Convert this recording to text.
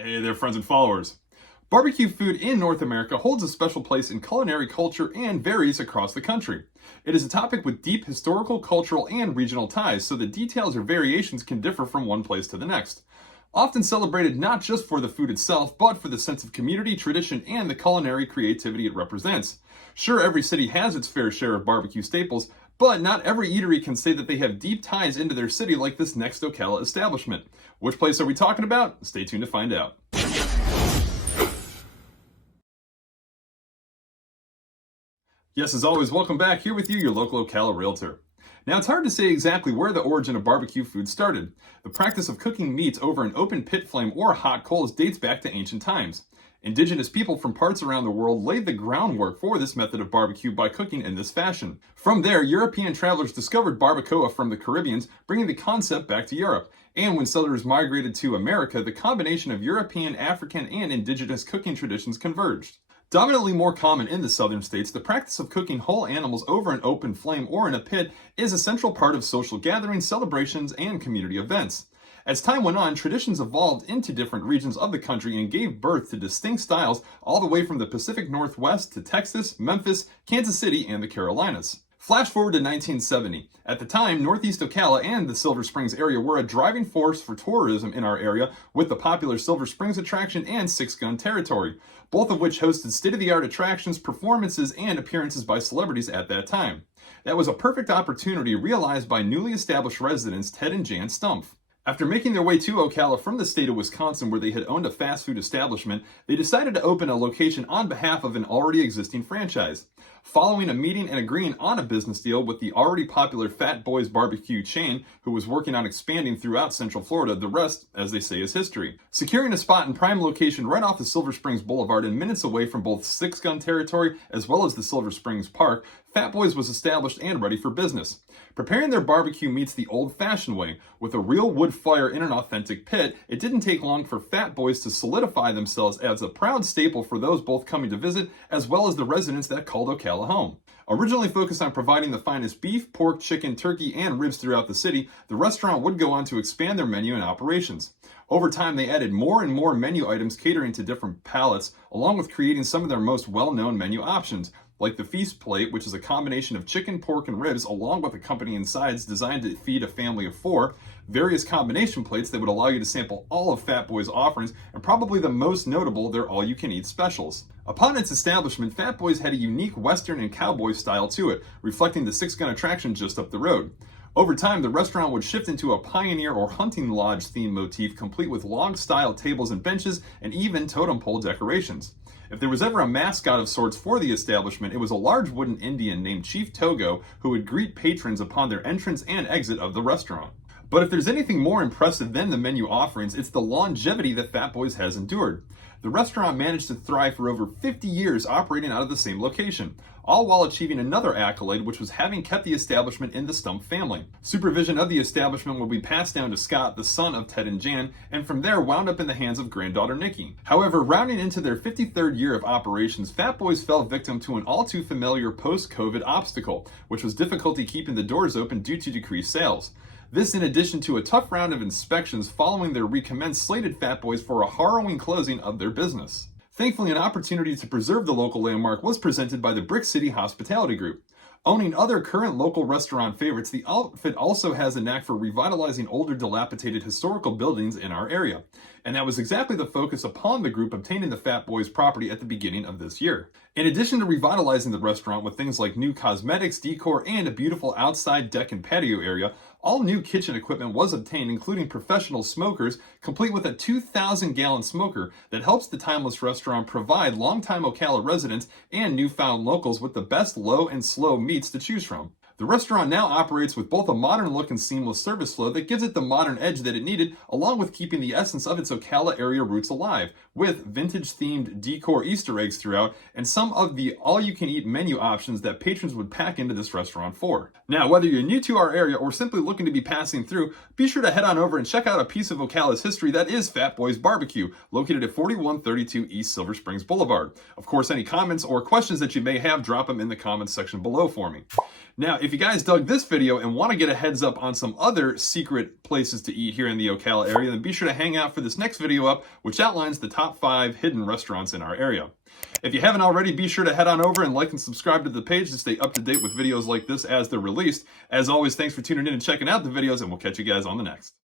Hey there, friends and followers. Barbecue food in North America holds a special place in culinary culture and varies across the country. It is a topic with deep historical, cultural, and regional ties, so the details or variations can differ from one place to the next. Often celebrated not just for the food itself, but for the sense of community, tradition, and the culinary creativity it represents. Sure, every city has its fair share of barbecue staples, but not every eatery can say that they have deep ties into their city like this next Ocala establishment. Which place are we talking about? Stay tuned to find out. Yes, as always, welcome back. Here with you, your local Ocala realtor. Now, it's hard to say exactly where the origin of barbecue food started. The practice of cooking meats over an open pit flame or hot coals dates back to ancient times. Indigenous people from parts around the world laid the groundwork for this method of barbecue by cooking in this fashion. From there, European travelers discovered barbacoa from the Caribbeans, bringing the concept back to Europe. And when settlers migrated to America, the combination of European, African, and indigenous cooking traditions converged. Dominantly more common in the southern states, the practice of cooking whole animals over an open flame or in a pit is a central part of social gatherings, celebrations, and community events. As time went on, traditions evolved into different regions of the country and gave birth to distinct styles all the way from the Pacific Northwest to Texas, Memphis, Kansas City, and the Carolinas. Flash forward to 1970. At the time, Northeast Ocala and the Silver Springs area were a driving force for tourism in our area with the popular Silver Springs attraction and Six Gun Territory, both of which hosted state-of-the-art attractions, performances, and appearances by celebrities at that time. That was a perfect opportunity realized by newly established residents Ted and Jan Stumpf. After making their way to Ocala from the state of Wisconsin where they had owned a fast food establishment, they decided to open a location on behalf of an already existing franchise. Following a meeting and agreeing on a business deal with the already popular Fat Boys barbecue chain, who was working on expanding throughout Central Florida, the rest, as they say, is history. Securing a spot in prime location right off the Silver Springs Boulevard and minutes away from both Six Gun Territory as well as the Silver Springs Park, Fat Boys was established and ready for business. Preparing their barbecue meats the old-fashioned way, with a real wood fire in an authentic pit, it didn't take long for Fat Boys to solidify themselves as a proud staple for those both coming to visit as well as the residents that called Ocala home. Originally focused on providing the finest beef, pork, chicken, turkey, and ribs throughout the city, the restaurant would go on to expand their menu and operations. Over time, they added more and more menu items catering to different palates, along with creating some of their most well-known menu options, like the Feast Plate, which is a combination of chicken, pork, and ribs, along with accompanying sides designed to feed a family of 4, various combination plates that would allow you to sample all of Fat Boys' offerings, and probably the most notable, their all-you-can-eat specials. Upon its establishment, Fat Boys had a unique Western and cowboy style to it, reflecting the Six Gun attraction just up the road. Over time, the restaurant would shift into a pioneer or hunting lodge theme motif, complete with log-style tables and benches, and even totem pole decorations. If there was ever a mascot of sorts for the establishment, it was a large wooden Indian named Chief Togo who would greet patrons upon their entrance and exit of the restaurant. But if there's anything more impressive than the menu offerings, it's the longevity that Fat Boys has endured. The restaurant managed to thrive for over 50 years operating out of the same location, all while achieving another accolade, which was having kept the establishment in the Stumpf family. Supervision of the establishment will be passed down to Scott, the son of Ted and Jan, and from there wound up in the hands of granddaughter Nikki. However, rounding into their 53rd year of operations, Fat Boys fell victim to an all too familiar post-COVID obstacle, which was difficulty keeping the doors open due to decreased sales. This in addition to a tough round of inspections following their recommence slated Fat Boys for a harrowing closing of their business. Thankfully, an opportunity to preserve the local landmark was presented by the Brick City Hospitality Group. Owning other current local restaurant favorites, the outfit also has a knack for revitalizing older dilapidated historical buildings in our area. And that was exactly the focus upon the group obtaining the Fat Boys property at the beginning of this year. In addition to revitalizing the restaurant with things like new cosmetics, decor, and a beautiful outside deck and patio area, all new kitchen equipment was obtained, including professional smokers, complete with a 2,000-gallon smoker that helps the timeless restaurant provide longtime Ocala residents and newfound locals with the best low and slow meats to choose from. The restaurant now operates with both a modern look and seamless service flow that gives it the modern edge that it needed, along with keeping the essence of its Ocala area roots alive, with vintage-themed decor Easter eggs throughout, and some of the all-you-can-eat menu options that patrons would pack into this restaurant for. Now, whether you're new to our area or simply looking to be passing through, be sure to head on over and check out a piece of Ocala's history that is Fat Boys Barbecue, located at 4132 East Silver Springs Boulevard. Of course, any comments or questions that you may have, drop them in the comments section below for me. Now, if if you guys dug this video and want to get a heads up on some other secret places to eat here in the Ocala area, then be sure to hang out for this next video up, which outlines the top 5 hidden restaurants in our area. If you haven't already, be sure to head on over and like and subscribe to the page to stay up to date with videos like this as they're released. As always, thanks for tuning in and checking out the videos, and we'll catch you guys on the next.